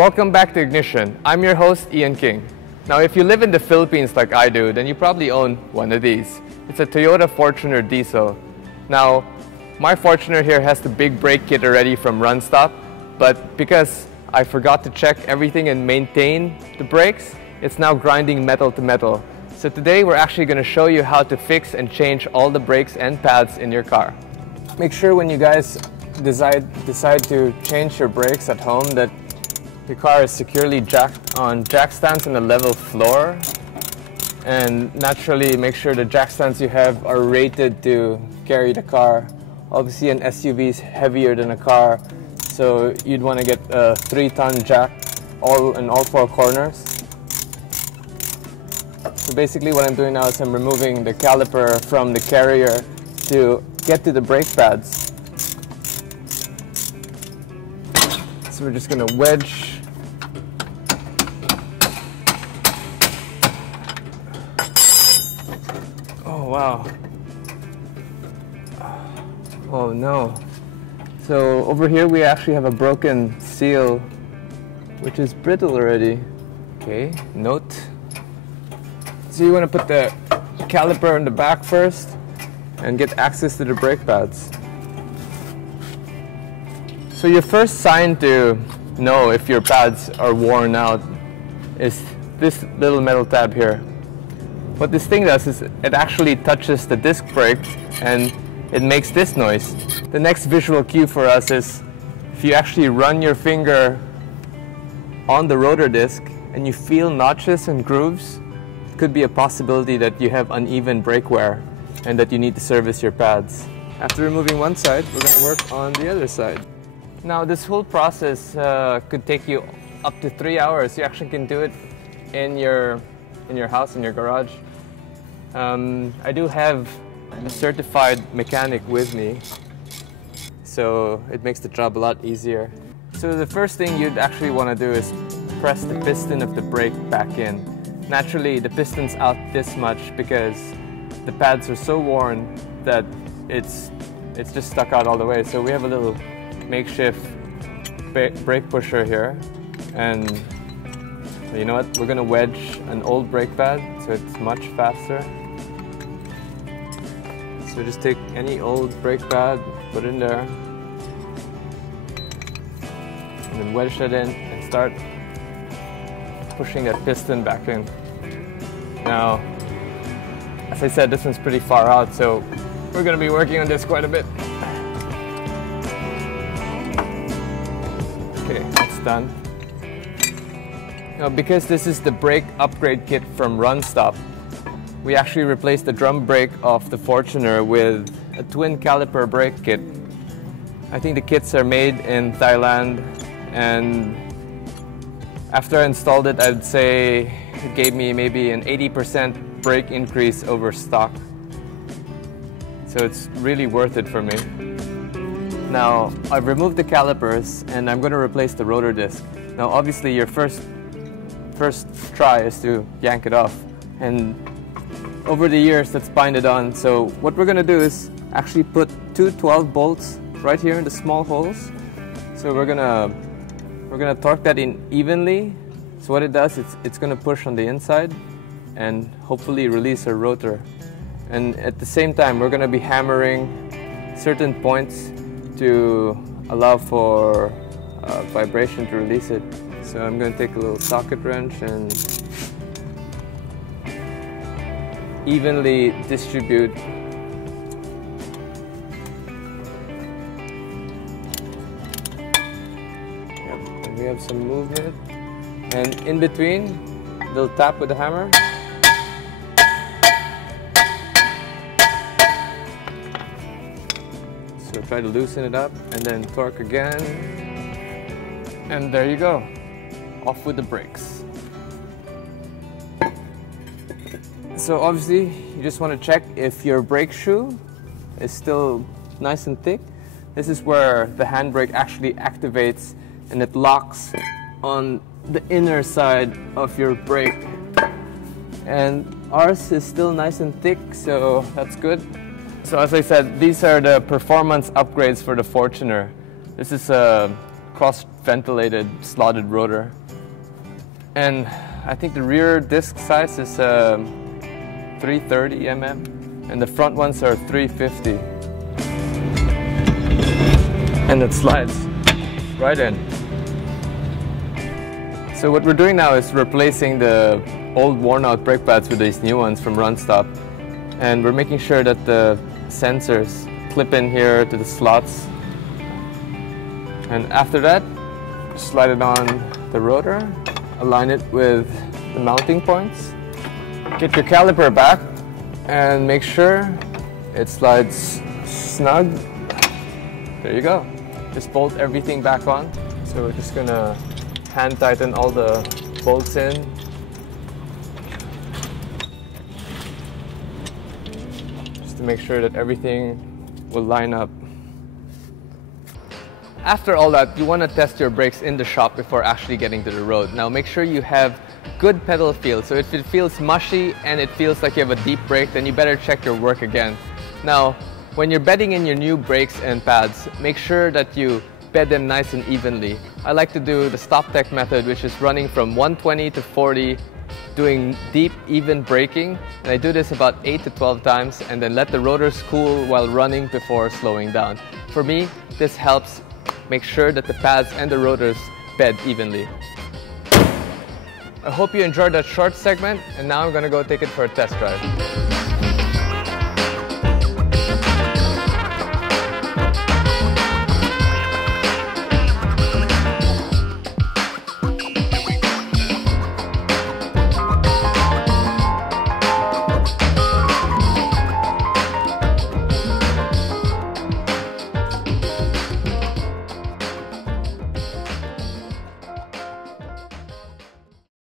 Welcome back to Ignition. I'm your host, Ian King. Now, if you live in the Philippines like I do, then you probably own one of these. It's a Toyota Fortuner diesel. Now, my Fortuner here has the big brake kit already from Run Stop, but because I forgot to check everything and maintain the brakes, it's now grinding metal to metal. So today we're actually going to show you how to fix and change all the brakes and pads in your car. Make sure when you guys decide to change your brakes at home that your car is securely jacked on jack stands on a level floor, and naturally make sure the jack stands you have are rated to carry the car. Obviously an SUV is heavier than a car, so you'd want to get a 3-ton jack in all 4 corners. So basically what I'm doing now is I'm removing the caliper from the carrier to get to the brake pads. So we're just going to wedge wow. Oh no. So over here we actually have a broken seal, which is brittle already. Okay, note. So you want to put the caliper in the back first and get access to the brake pads. So your first sign to know if your pads are worn out is this little metal tab here. What this thing does is it actually touches the disc brake and it makes this noise. The next visual cue for us is if you actually run your finger on the rotor disc and you feel notches and grooves, it could be a possibility that you have uneven brake wear and that you need to service your pads. After removing one side, we're going to work on the other side. Now this whole process could take you up to 3 hours. You actually can do it in your house, in your garage. I do have a certified mechanic with me, so it makes the job a lot easier. So the first thing you'd actually want to do is press the piston of the brake back in. Naturally, the piston's out this much because the pads are so worn that it's just stuck out all the way. So we have a little makeshift brake pusher here, and you know what? We're going to wedge an old brake pad so it's much faster. So just take any old brake pad, put it in there, and then wedge that in and start pushing that piston back in. Now, as I said, this one's pretty far out, so we're going to be working on this quite a bit. Okay, that's done. Now, because this is the brake upgrade kit from Run Stop, we actually replaced the drum brake of the Fortuner with a twin caliper brake kit. I think the kits are made in Thailand, and after I installed it, I'd say it gave me maybe an 80% brake increase over stock. So it's really worth it for me. Now, I've removed the calipers and I'm going to replace the rotor disc. Now, obviously, your first try is to yank it off, and over the years that's binded on. So what we're going to do is actually put 2 12 bolts right here in the small holes. So we're gonna torque that in evenly. So what it does, it's going to push on the inside and hopefully release our rotor. And at the same time, we're going to be hammering certain points to allow for vibration to release it. So I'm going to take a little socket wrench and evenly distribute. Yep, and we have some movement. And in between, they'll tap with the hammer. So try to loosen it up and then torque again. And there you go. Off with the brakes. So obviously, you just want to check if your brake shoe is still nice and thick. This is where the handbrake actually activates and it locks on the inner side of your brake. And ours is still nice and thick, so that's good. So as I said, these are the performance upgrades for the Fortuner. This is a cross-ventilated slotted rotor. And I think the rear disc size is 330 mm, and the front ones are 350. And it slides right in. So what we're doing now is replacing the old worn-out brake pads with these new ones from Runstop. And we're making sure that the sensors clip in here to the slots. And after that, slide it on the rotor, align it with the mounting points. Get your caliper back and make sure it slides snug. There you go. Just bolt everything back on. So we're just gonna hand tighten all the bolts in. Just to make sure that everything will line up. After all that, you want to test your brakes in the shop before actually getting to the road. Now make sure you have good pedal feel. So if it feels mushy and it feels like you have a deep brake, then you better check your work again. Now, when you're bedding in your new brakes and pads, make sure that you bed them nice and evenly. I like to do the stop tech method, which is running from 120 to 40, doing deep, even braking. And I do this about 8 to 12 times and then let the rotors cool while running before slowing down. For me, this helps make sure that the pads and the rotors bed evenly. I hope you enjoyed that short segment, and now I'm going to go take it for a test drive.